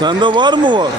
Sende var mı var?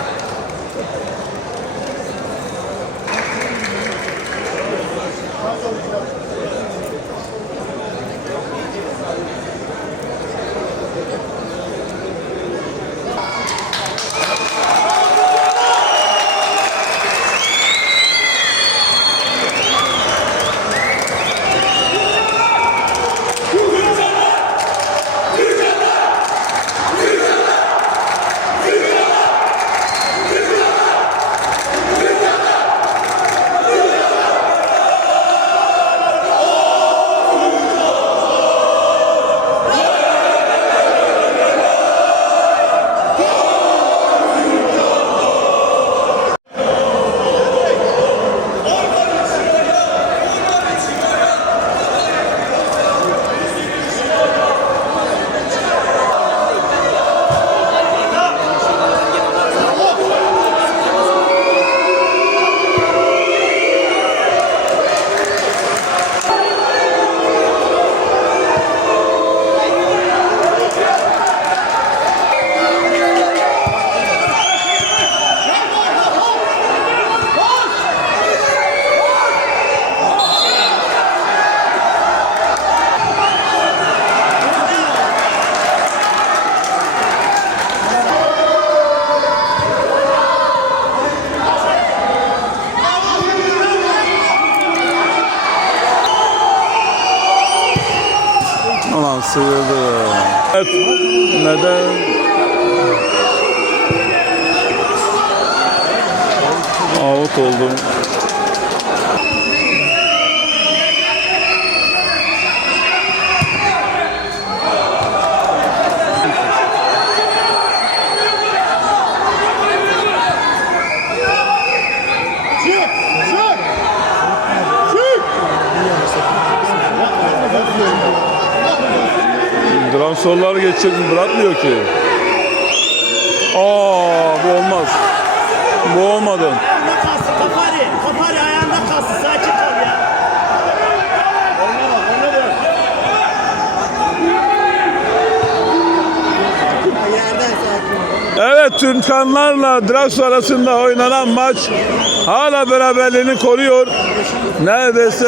Sıyırdı. Evet. Neden? Out oldum. Transferler geçecek mi? Bırakmıyor ki. Aa bu olmaz. Bu olmadı. Ayağında kalsın Kapari. Kapari ayağında kalsın. Sakin kal ya. Yerden sakin. Evet Türkanlarla Draxo arasında oynanan maç hala beraberliğini koruyor. Neredeyse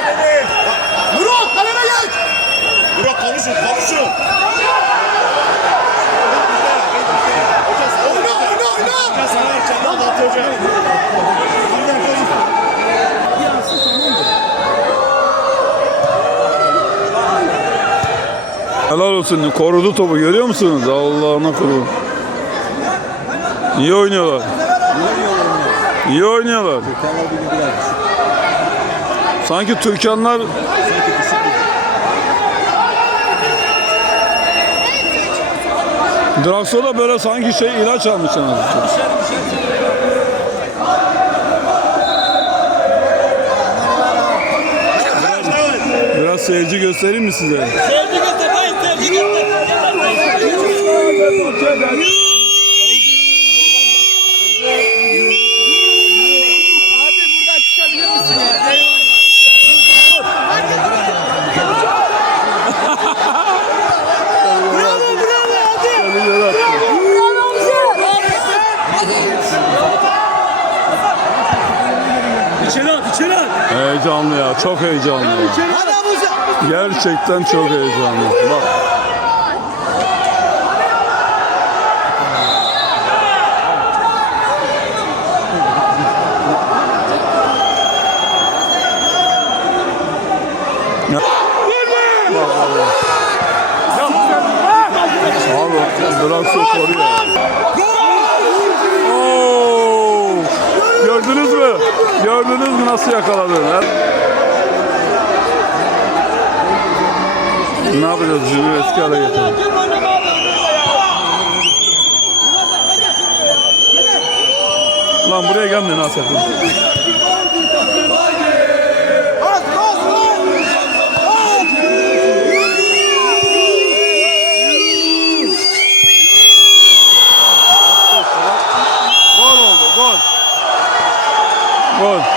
helal olsun korudu topu görüyor musunuz? Allah'ına kurban. İyi oynuyorlar. İyi oynuyorlar. Sanki Türkanlar Draxo da böyle sanki şey ilaç almış yani. Biraz seyirci göstereyim mi size? Sevgi göster. Hayır sevgi göster. İçeri at içeri at. Heyecanlı ya, çok heyecanlı. ya. Gerçekten çok heyecanlı. Bak. Abi. Draxo koruyor. Gördünüz mü? Gördünüz mü nasıl yakaladın? Ne yapacağız şimdi eski hale getirelim. Lan buraya gelmeyin sakın. Gol oldu gol. Gol.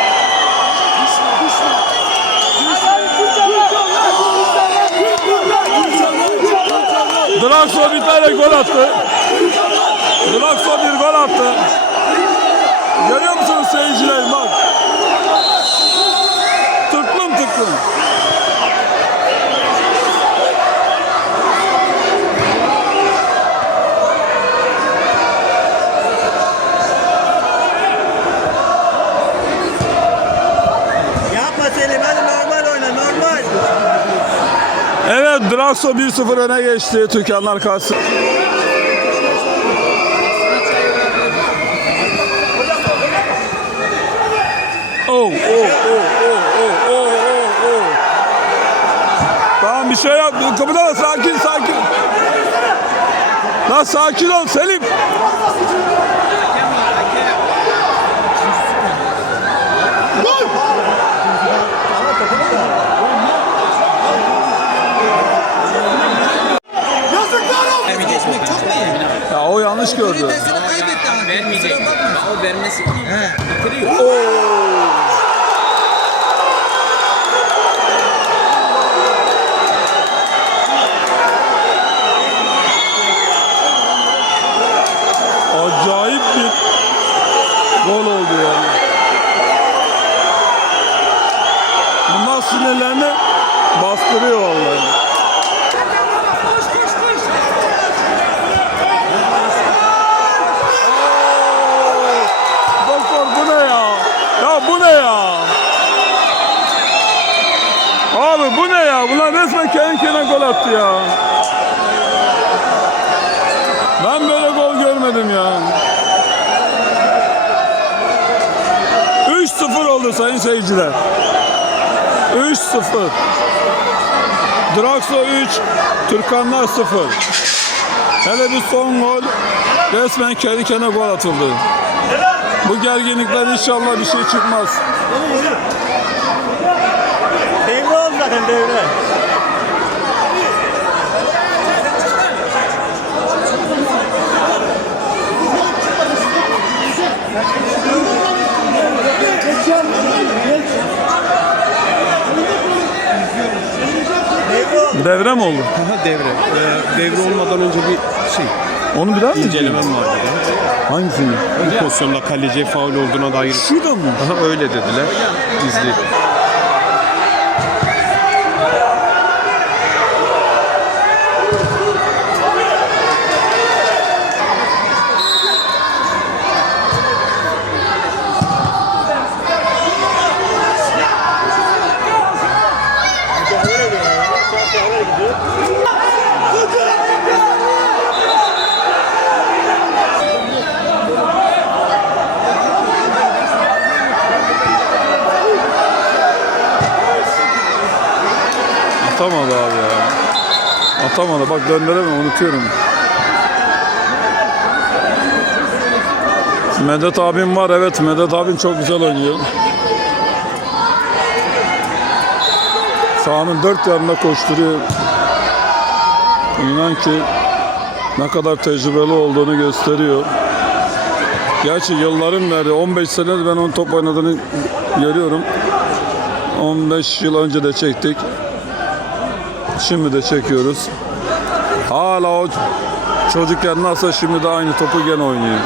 Draxo bir tane gol attı. Drakso bir gol attı. Görüyor musunuz seyirciler bak. Tıklım tıklım. Yapma Selim hadi normal oyna normal. Evet Drakso 1-0 öne geçti Türkanlar karşısında. Oh, oh, oh, oh, oh, oh, oh. Tamam bir şey yap. Kapıda sakin sakin. Lan sakin ol Selim. Geçmek çok mu iyi? Ya o yanlış gördü. Vitesini kaybetti abi. Vermeyecek. Kusura bakma. O vermesi He. bitiriyor. Acayip bir gol oldu yani. Bunlar sinirlerini bastırıyor vallahi. Oo! Doktor bu ne ya? Ya bu ne ya? Abi bu ne ya? Kendine gol attı ya. Ben böyle gol görmedim ya. 3-0 oldu sayın seyirciler. 3-0. Drakso 3, Türkanlar 0. Hele bir son gol resmen kendi gol atıldı. Bu gerginlikten inşallah bir şey çıkmaz. Devre oldu zaten devre. Devre mi oldu? Aha devre. Ee, devre olmadan önce bir şey Onu bir daha mı incelemem izleyelim? vardı. Hangisini? Bu pozisyonda kaleciye faul olduğuna dair. Şurada mı? Aha öyle dediler. İzle. Atamadı abi ya. Atamadı. Bak döndüremiyorum unutuyorum. Medet abim var evet Medet abim çok güzel oynuyor. Sahanın dört yanında koşturuyor. İnan ki ne kadar tecrübeli olduğunu gösteriyor. Gerçi yılların verdi. 15 senedir ben onun top oynadığını görüyorum. 15 yıl önce de çektik. Şimdi de çekiyoruz. Hala o çocukken nasıl şimdi de aynı topu gene oynuyor.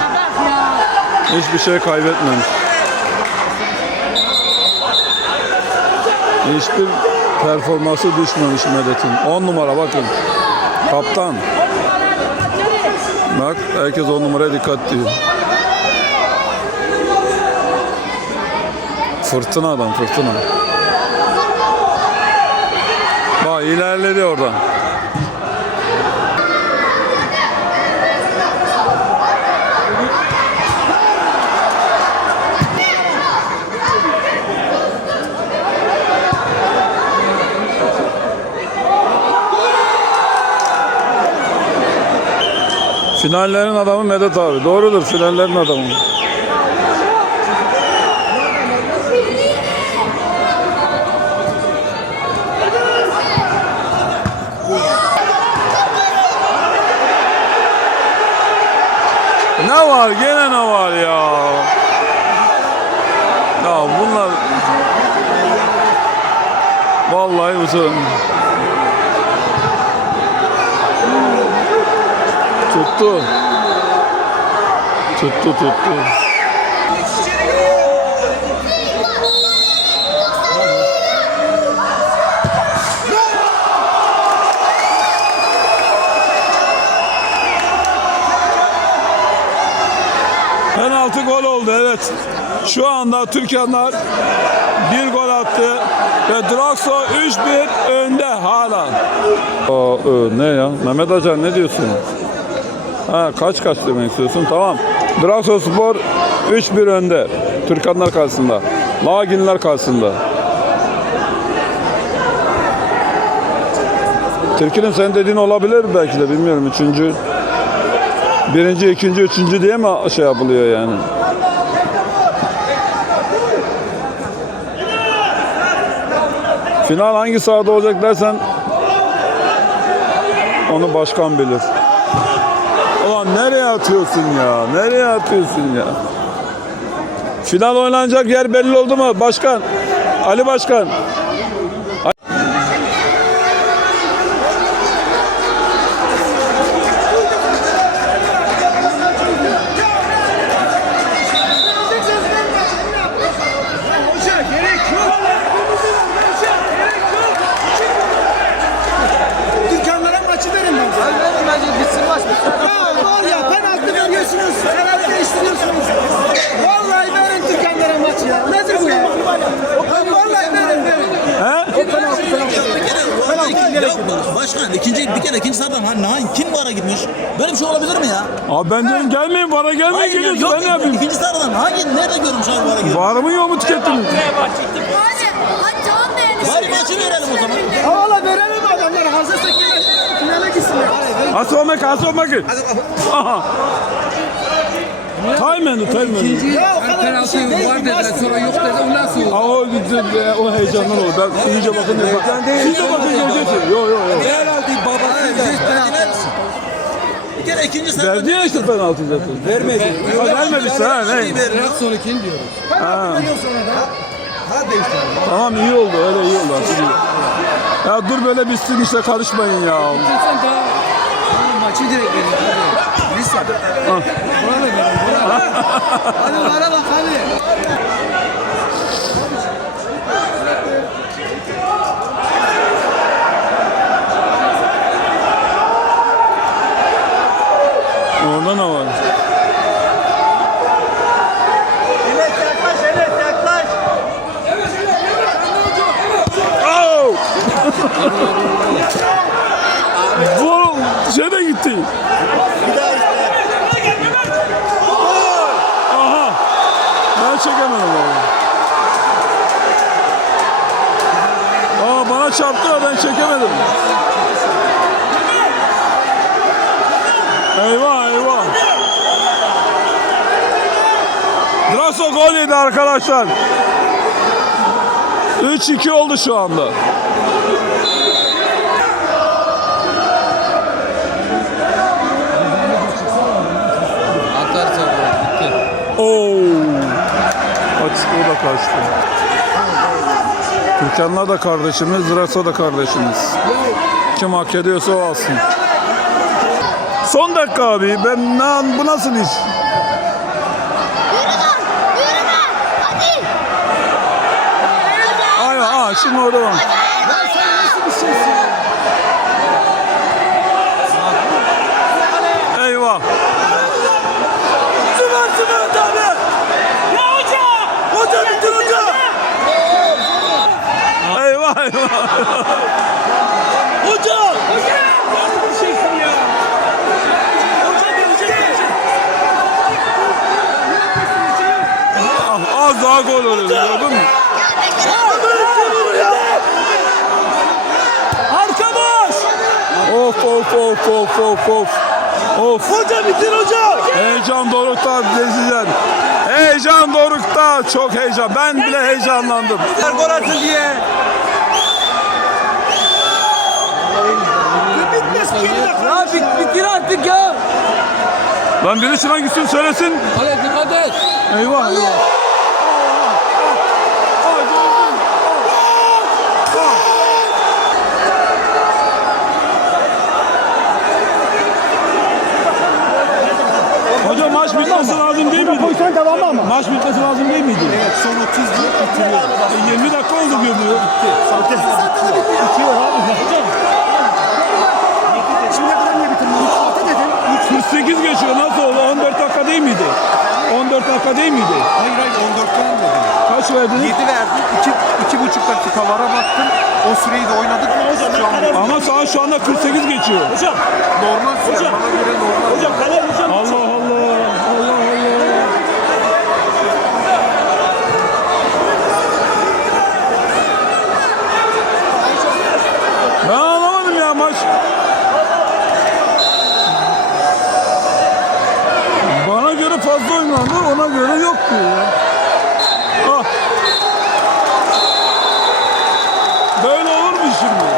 Hiçbir şey kaybetmemiş. Hiçbir performansı düşmemiş Medet'in. 10 numara bakın. Kaptan. Bak herkes 10 numaraya dikkat diyor. Fırtına adam fırtına. Bak ilerledi oradan. Finallerin adamı Medet abi. Doğrudur finallerin adamı. Ne var? Gene ne var ya? Ya bunlar Vallahi uzun. Tuttu. Tuttu tuttu. Penaltı gol oldu evet. Şu anda Türkanlar bir gol attı ve Draxo 3-1 önde hala. Aa, ö, ne ya? Mehmet Acan ne diyorsun? Ha, kaç kaç demek istiyorsun? Tamam. Draxo Spor 3-1 önde. Türkanlar karşısında. Laginler karşısında. Türk'ün senin dediğin olabilir belki de bilmiyorum. Üçüncü, birinci, ikinci, üçüncü diye mi şey yapılıyor yani? Final hangi sahada olacak dersen onu başkan bilir. Atıyorsun ya? Nereye atıyorsun ya? Final oynanacak yer belli oldu mu başkan? Ali Başkan. Dükkanlara maçı verin bence. Bence bitsin maç. Ya var ya penaltı veriyorsunuz. Karar değiştiriyorsunuz. Vallahi verin dükkanlara maçı ya. Nedir bu ya? Vallahi verin verin. He? Ya başkan ikinci bir kere ikinci sıradan hani Nain kim vara gitmiş? Böyle bir şey olabilir mi ya? Abi ben diyorum gelmeyin bana gelmeyin Hayır, geliyorsun ben ne yapayım? İkinci sıradan hangi nerede görmüş abi vara gitmiş? Var mı yok mu tükettiniz? Hadi, hadi tamam yani. Bari maçı verelim o zaman. Valla verelim adamlar. Hazırsa finale, finale gitsinler. Asılmak asılmak. Aha. Taymen'i taymen'i. Ya o kadar bir Penaltı şey değil. var bu dediler sonra yok dediler ondan sonra. Aa, o, o heyecandan oldu. Ben iyice bakın diye bak. İyice bakın göreceksin. Yok yok yok. Penaltı babasıyla. Kere ikinci sıradan. Verdi ya işte penaltı zaten. Vermedi. Ha, vermedi işte ha ne? Sonra kim diyoruz. Tamam iyi oldu öyle iyi oldu. Ya dur böyle bitsin işte karışmayın ya. Sen daha maçı direkt verin. Lise. Buna da verin. Hadi bana bak hadi. Orada ne var? Evet yaklaş evet yaklaş. Au! Bu şey de gitti. Bir daha işte. Aha. Ben çekemedim onu. Aa bana çarptı ben çekemedim. Eyvah eyvah. Draso gol yedi arkadaşlar. 3-2 oldu şu anda. Atarsa bitti. Oo. Açık o da kaçtı. Türkanlar da kardeşimiz, Zırasa da kardeşimiz. Kim hak ediyorsa o alsın. Son dakika abi. Ben ne, bu nasıl iş? Yürü lan, yürü lan. Hadi. Ay, aa, şimdi orada var. Eyvah. Ya hoca. Hoca bitti hoca. Eyvah eyvah. Hoca. Hoca. Nasıl bir şeysin ya? Hoca gelecek. Ah, Az daha gol oluyor gördün mü? Arka boş. Of of of of of of. Of. Hoca bitir hoca. Heyecan dorukta izleyiciler. Heyecan dorukta. Çok heyecan. Ben bile heyecanlandım. Gol atın diye. Ya bit, bitir artık ya. Lan biri şuna gitsin söylesin. Hadi dikkat et. Eyvah eyvah. Hocam maç bitmesi lazım Pozisyon devamı ama. Maç bitmesi lazım değil miydi? Evet son 30 yıl bitiriyor. E, 20 dakika oldu görünüyor. Bitiyor abi. Şimdiye kadar niye bitirmedin? 6 dedin. 48 geçiyor nasıl oldu? 14 dakika değil miydi? 14 dakika değil miydi? Hayır hayır 14 vermedim. Kaç verdiniz? 7 verdim. 2 iki, buçuk dakika vara baktım. O süreyi de oynadık. Şu an Ama saat şu anda 48 geçiyor. normal süre. Bana göre normal. Allah Allah. Allah Allah. Ben anlamadım ya maç. Bana göre fazla oynandı, ona göre yoktu ya. Ah. Böyle olur mu şimdi?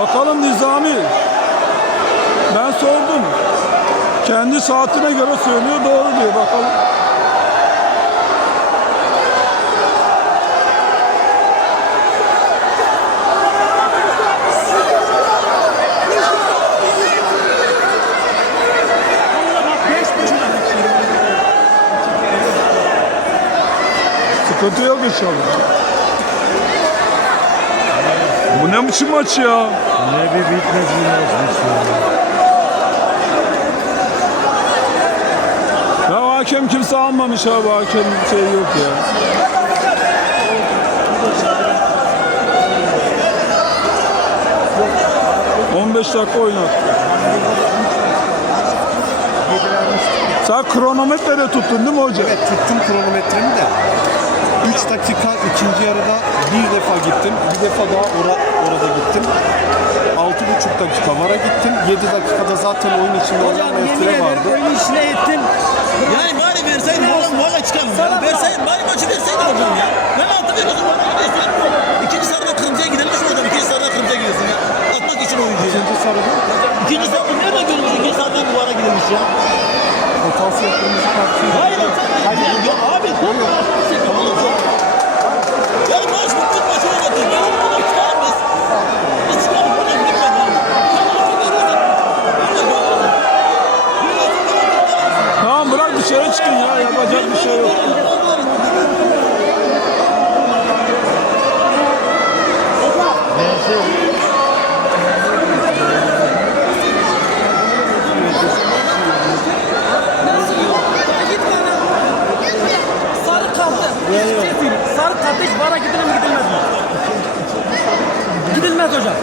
Bakalım Nizami. Ben sordum. Kendi saatine göre söylüyor, doğru diyor. Bakalım. Sıkıntı yok inşallah. Bu ne biçim maç ya? Ne bir bitmez bir maçmış ya. Ya hakem kimse almamış abi hakem şey yok ya. ...15 dakika oynattı. Sen kronometreyle tuttun değil mi hoca? Evet tuttum kronometremi de. 3 dakika ikinci yarıda bir defa gittim. Bir defa daha ora, orada gittim. 6,5 dakika vara gittim. 7 dakikada zaten oyun içinde oynanmaya süre vardı. oyun içine ettin. Yani bari verseydin oğlum valla çıkalım ya. Verseydin bari maçı verseydin hocam ya. Penaltı veriyorsun. orada gidiyorsun. İkinci sarıda kırmızıya gidilmiş mi hocam? İkinci sarıda kırmızıya gidiyorsun ya. Atmak için oyuncuyu. ya. İkinci sarıda İkinci sarıda nereden görülmüş? İkinci sarıda duvara gidilmiş ya. potansiyel kırmızı kartı. Hayır. Hayır. Ya abi. Yani maç bütün maçı oynatın. Ya bunu çıkarın biz. Biz çıkarın hocam lütfen ya. Penaltı veriyorsun. Tamam bırak dışarı çıkın ya yapacak bir şey yok. Sarı kartı. Bir şey söyleyeyim. Sarı kartı hiç vara gidilir mi gidilmez mi? Gidilmez hocam.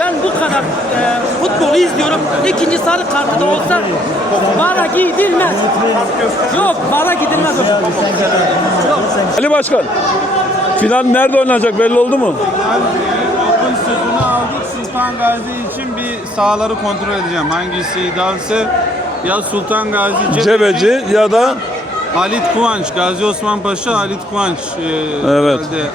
Ben bu kadar e, futbolu izliyorum. İkinci sarı kartı da olsa vara gidilmez. Yok vara gidilmez. Yok. Ali Başkan, final nerede oynanacak belli oldu mu? Okul sözünü aldık. Sultan Gazi için bir sahaları kontrol edeceğim. Hangisi idealse ya Sultan Gazi Cebeci, Cebeci ya da Halit Kıvanç, Gazi Osman Paşa, Halit Kıvanç. e, Evet. herhalde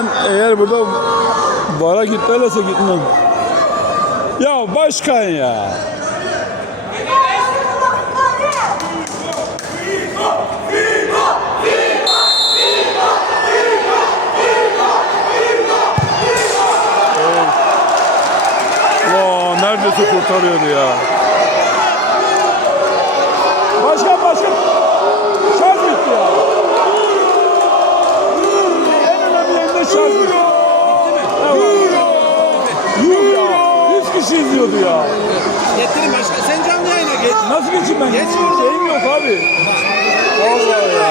ben eğer burada vara gitlerse gitmem. Ya başkan ya. Neredeyse kurtarıyordu ya. Başkan başkan. Şarj bitti ya. En Evet. Yuh ya. 100 kişi izliyordu ya. Getirin başka. Sen canlı yayına geç. Nasıl geçeyim ben? Şeyim yok abi. Vallahi ya.